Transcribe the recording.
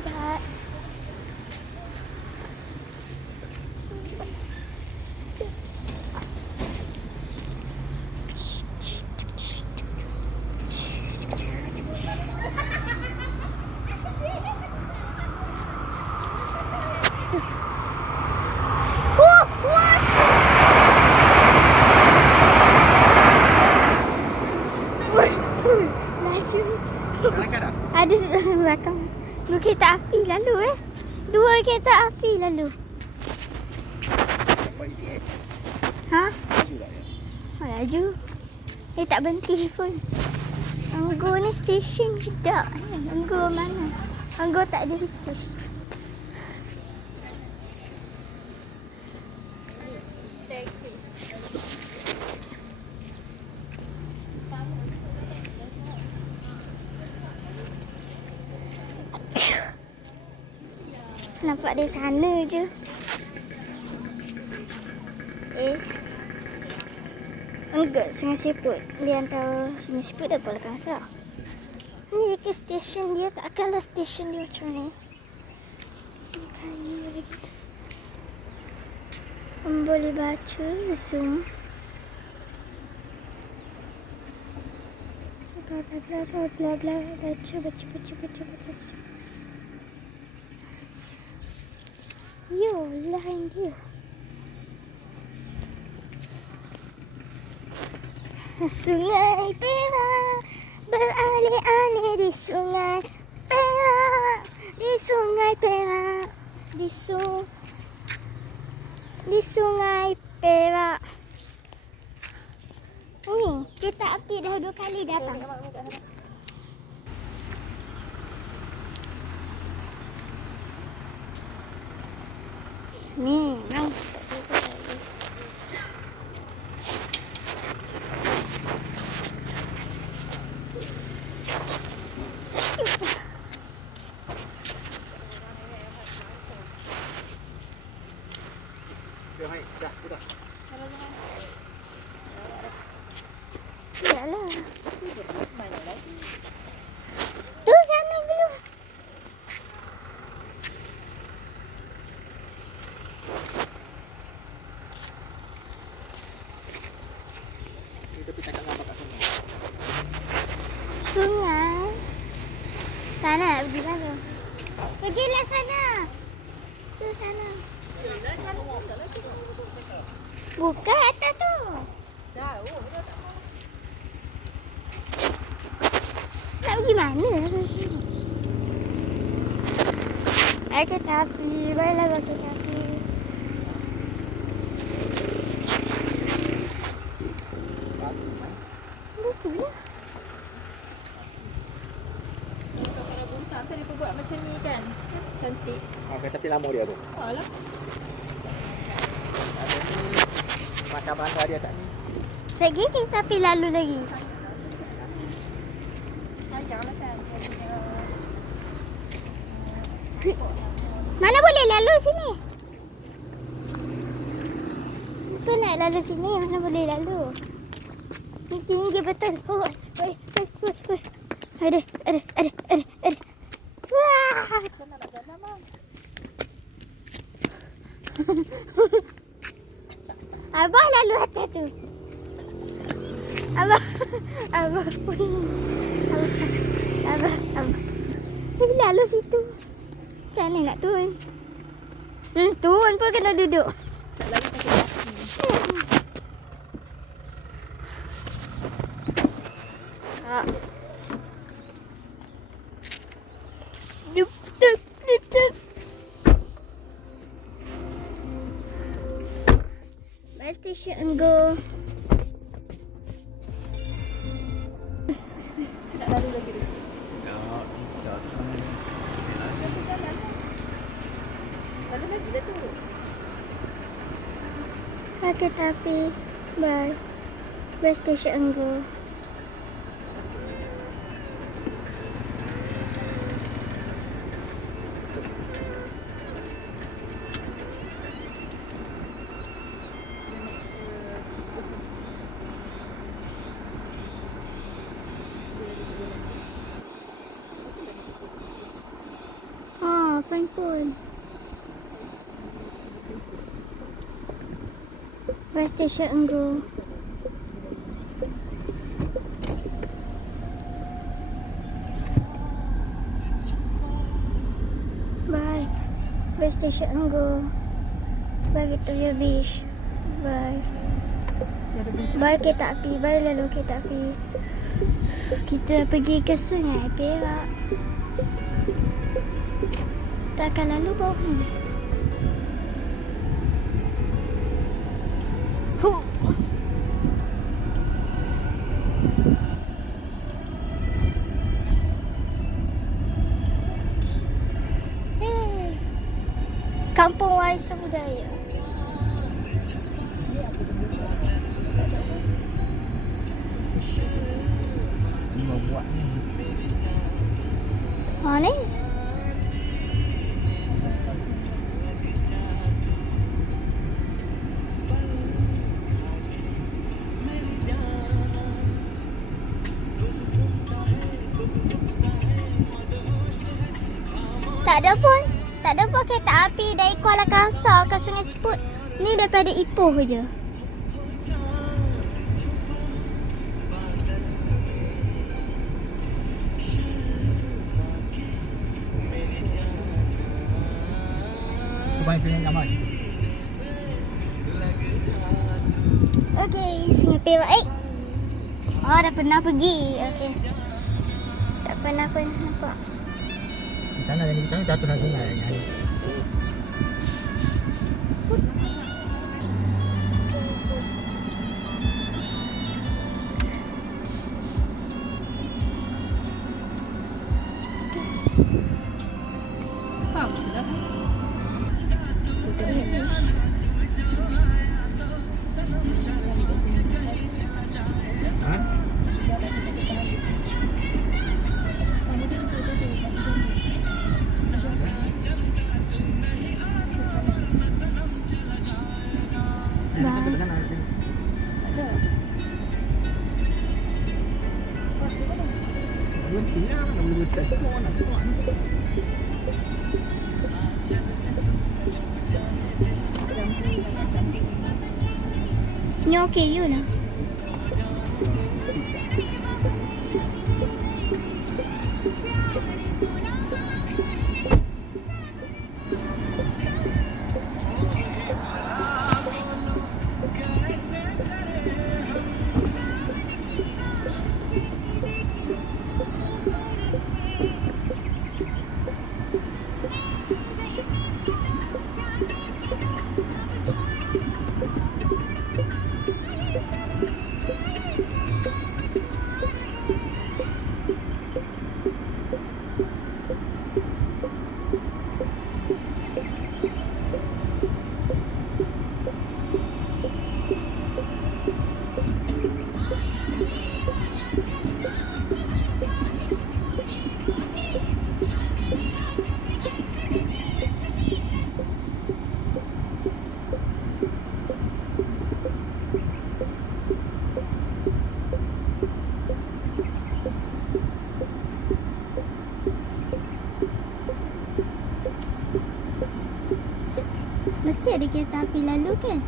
cepat. Ada belakang. Dua kereta api lalu Dua kereta api lalu. Ha? Oh, laju. Tak berhenti pun. Anggur ni stesen tidak. Anggur mana? Anggur tak ada di stesen. Nampak dia sana je. Enggak, Sungai Siput. Dia antara Sungai Siput dan Kuala Kangsar. Ni ke stesen dia, tak akanlah stesen dia macam ni. Makanya lagi. Boleh baca, zoom. Bla bla bla bla bla bla. Baca. Yo, lain dia. Sungai Perak beralih-alih di Sungai Perak, di Sungai Perak, di Sungai Perak. Ni kereta api dah 2 kali datang. Ni, nang. Dah. Yalah. Tu sana belum. Tapi cakap apa kat sungai? Sungai. Sana nak pergi mana? Pergilah sana. Tu sana. Bukan atas tu. Jauh dah tak mau. Nak pergi mana dari sini? Air kereta api. Baiklah kereta api. Di sini. Kalau buntang tadi pun buat macam ni kan. Cantik. Kereta api lama dia tu. Alah. Ada ni macam mana dia tak ni? Sekejap kereta api lalu lagi. Sayanglah kan. Mana boleh lalu sini? Tu nak lalu sini, mana boleh lalu? Ni tinggi betul. Oi. Ada. Wah. Macam nak jalan bang. Abah lalu atas tu. Abah. Dia lalu situ. Macam mana nak turun? Turun pun kena duduk. Tak lalu pakai kaki. Dup. Bus station Enggo. Sudah lalu lagi tu. Lalu lagi dah tu. Kereta api bus station Enggo. depan pun. Bus station Enggu. Bye. Bus station Enggu. Bye Victoria Beach. Bye. Bye kereta api. Bye lalu kereta api. Kita pergi ke Sungai Perak. Tak akan lalu bawah ni. Huh. Hey. Kampung Warisan Budaya. Mau buat ni. Ni. Tak ada pun. Tak ada pun kereta api dari Kuala Kangsar ke Sungai Seput. Ni daripada Ipoh je. Tu banyak tengok gambar. Okey, Sungai Perak. Oh, dah pernah pergi. Okey. Tak pernah nampak. Di sana yang di sana jatuh dalam sungai. Faham sudah. Ha? Kita ke sana. Berhenti lah, nak boleh kat situ nak tengok. Ni okey you lah. Mesti ada kereta api lalu kan?